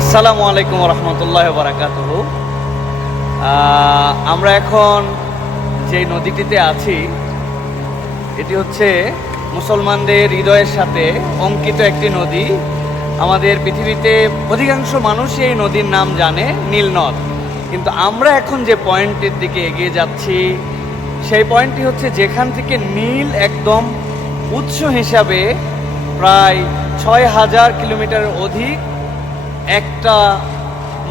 আসসালামু আলাইকুম রহমতুল্লাহ বারাকাত আমরা এখন যেই নদীটিতে আছি, এটি হচ্ছে মুসলমানদের হৃদয়ের সাথে অঙ্কিত একটি নদী। আমাদের পৃথিবীতে অধিকাংশ মানুষই এই নদীর নাম জানে, নীল নদ। কিন্তু আমরা এখন যে পয়েন্টের দিকে এগিয়ে যাচ্ছি, সেই পয়েন্টটি হচ্ছে যেখান থেকে নীল একদম উৎস হিসাবে প্রায় ছয় হাজার কিলোমিটার অধিক একটা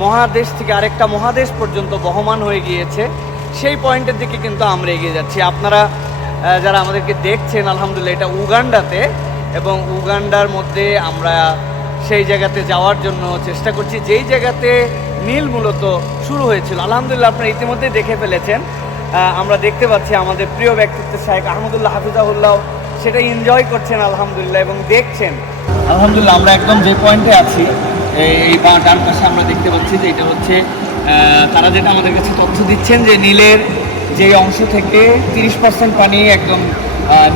মহাদেশ থেকে আরেকটা মহাদেশ পর্যন্ত বহমান হয়ে গিয়েছে, সেই পয়েন্টের দিকে কিন্তু আমরা এগিয়ে যাচ্ছি। আপনারা যারা আমাদেরকে দেখছেন, আলহামদুলিল্লাহ, এটা উগান্ডাতে এবং উগান্ডার মধ্যে আমরা সেই জায়গাতে যাওয়ার জন্য চেষ্টা করছি। যেই জায়গাতে নীল মূলত শুরু হয়েছিল, আলহামদুলিল্লাহ আপনারা ইতিমধ্যে দেখে ফেলেছেন। আমরা দেখতে পাচ্ছি আমাদের প্রিয় ব্যক্তিত্ব শাহেক আহমদুল্লাহ, হাফিজাহুল্লাহ সেটা এনজয় করছেন, আলহামদুলিল্লাহ, এবং দেখছেন। আলহামদুলিল্লাহ, আমরা একদম যে পয়েন্টে আছি এই বা ডান পাশে আমরা দেখতে পাচ্ছি যে এটা হচ্ছে তারা যেটা আমাদের কাছে তথ্য দিচ্ছেন যে নীলের যে অংশ থেকে তিরিশ পার্সেন্ট পানি একদম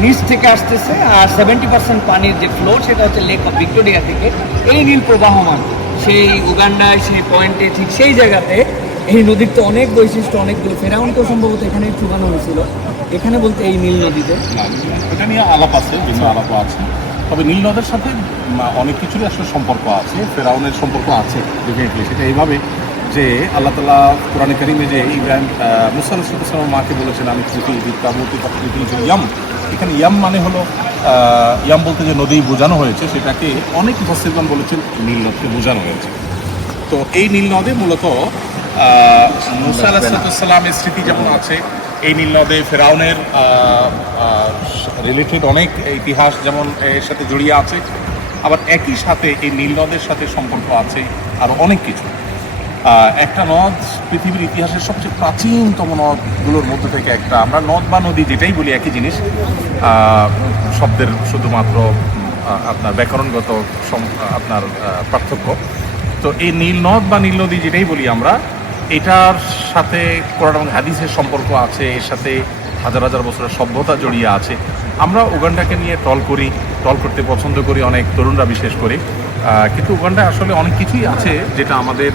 নিচ থেকে আসতেছে আর সেভেন্টি পার্সেন্ট পানির যে ফ্লো সেটা হচ্ছে লেক অফ ভিক্টোরিয়া থেকে এই নীল প্রবাহমান। সেই উগান্ডায়, সেই পয়েন্টে ঠিক সেই জায়গাতে এই নদীর তো অনেক বৈশিষ্ট্য অনেকগুলো ফেরাউনকেও সম্ভবত এখানে চুকানো হয়েছিল। এখানে বলতে এই নীল নদীতে। এটা নিয়ে আলাপ আছে ভিন্ন আলাপ আছে। তবে নীল নদের সাথে অনেক কিছুরই আসলে সম্পর্ক আছে ফেরাউনের সম্পর্ক আছে ডেফিনেটলি সেটা এইভাবে যে আল্লাহ তালা কোরআন কারিমে যে ইব্রাহিম মুসা আলাহিসাল্লামের মাকে বলেছেন আমি তৃতীয় বা তৃতীয় ইয়াম এখানে ইয়াম মানে হলো ইয়াম বলতে যে নদী বোঝানো হয়েছে সেটাকে অনেক মুফাসিরগণ বলেছেন নীল নদকে বোঝানো হয়েছে। তো এই নীল নদে মূলত আহ, মুসা আলাহিসাল্লামের স্মৃতি যেমন আছে এই নীল নদে ফেরাউনের রিলেটেড অনেক ইতিহাস যেমন এর সাথে জড়িয়ে আছে। একই সাথে এই নীল নদের সাথে সম্পর্ক আছে আরও অনেক কিছু। একটা নদ পৃথিবীর ইতিহাসের সবচেয়ে প্রাচীনতম নদগুলোর মধ্যে থেকে একটা। আমরা নদ বা নদী যেটাই বলি একই জিনিস। শব্দের শুধুমাত্র আপনার ব্যাকরণগত আপনার পার্থক্য। তো এই নীল নদ বা নীল নদী যেটাই বলি আমরা, এটার সাথে কোরআন হাদিসের সম্পর্ক আছে, এর সাথে হাজার হাজার বছরের সভ্যতা জড়িয়ে আছে। আমরা উগান্ডাকে নিয়ে টল করি, টল করতে পছন্দ করি, অনেক তরুণরা বিশেষ করে। কিন্তু উগান্ডায় আসলে অনেক কিছুই আছে যেটা আমাদের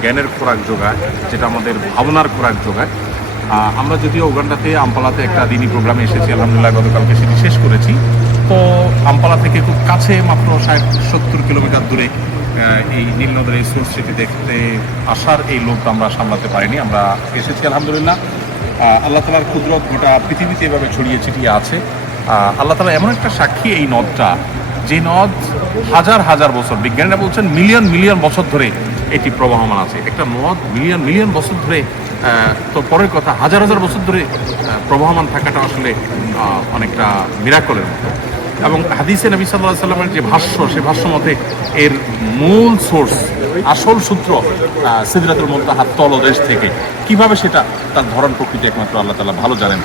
জ্ঞানের খোরাক যোগায়, যেটা আমাদের ভাবনার খোরাক যোগায়। আমরা যদিও উগান্ডাতে, আমপালাতে একটা দিনই প্রোগ্রামে এসেছি, আলহামদুলিল্লাহ গতকালকে সেটি শেষ করেছি। তো আমপালা থেকে খুব কাছে, মাত্র ষাট, সত্তর কিলোমিটার দূরে এই নীল নদের এই সোর্স দেখতে আসার এই লোক আমরা সামলাতে পারিনি। আমরা এসেছি, আলহামদুলিল্লাহ। আল্লাহ তালার ক্ষুদ্রত গোটা পৃথিবীতে এভাবে ছড়িয়ে ছিটিয়ে আছে। আল্লাহ তালা এমন একটা সাক্ষী এই নদটা, যে নদ হাজার হাজার বছর, বিজ্ঞানীরা বলছেন মিলিয়ন মিলিয়ন বছর ধরে এটি প্রবাহমান আছে। একটা নদ মিলিয়ন মিলিয়ন বছর ধরে তো পরের কথা, হাজার হাজার বছর ধরে প্রবাহমান থাকাটা আসলে অনেকটা মিরাকলের মতো। এবং হাদিসে নবী সাল্লাহ সাল্লামের যে ভাষ্য, সে ভাষ্য মতে এর মূল সোর্স আসল সূত্র আহ, সিদরাতুল মুনতাহার তলদেশ থেকে। কীভাবে সেটা তার ধরন প্রকৃতি একমাত্র আল্লাহ তাআলা ভালো জানেন।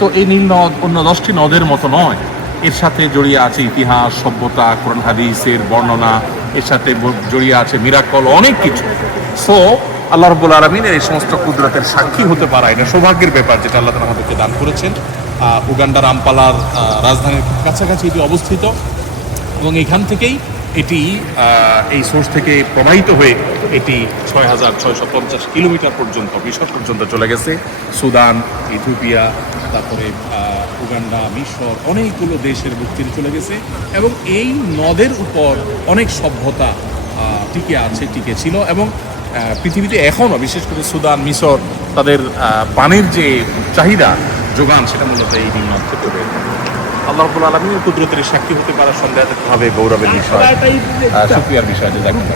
তো এই নীল নদ অন্য দশটি নদের মতো নয়। এর সাথে জড়িয়ে আছে ইতিহাস সভ্যতা কোরআন হাদিসের বর্ণনা। এর সাথে জড়িয়ে আছে মিরাকল অনেক কিছু। সো আল্লাহ রব্বুল আলমিনের এই সমস্ত কুদরতের সাক্ষী হতে পারা এটা সৌভাগ্যের ব্যাপার যেটা আল্লাহ তালা আমাদেরকে দান করেছেন। উগান্ডার আমপালার রাজধানীর কাছাকাছি এটি অবস্থিত। এবং এখান থেকেই এটি এই সোর্স থেকে প্রবাহিত হয়ে এটি ছয় হাজার ছয়শো পঞ্চাশ কিলোমিটার পর্যন্ত, মিশর পর্যন্ত চলে গেছে সুদান, ইথিওপিয়া, তারপরে উগান্ডা, মিশর, অনেকগুলো দেশের মুক্তিতে চলে গেছে এবং এই নদের উপর অনেক সভ্যতা টিকে আছে, টিকে ছিল এবং পৃথিবীতে এখনও বিশেষ করে সুদান, মিশর, তাদের পানির যে চাহিদা, যোগান, সেটা মূলত এই হয়ে থাকে। আল্লাহ আলমীর কুদরতের সাক্ষী হতে পারা সন্দেহ হবে গৌরবের বিষয়। সুপ্রিয়ার সুক্রিয়ার বিষয় যে দেখেন।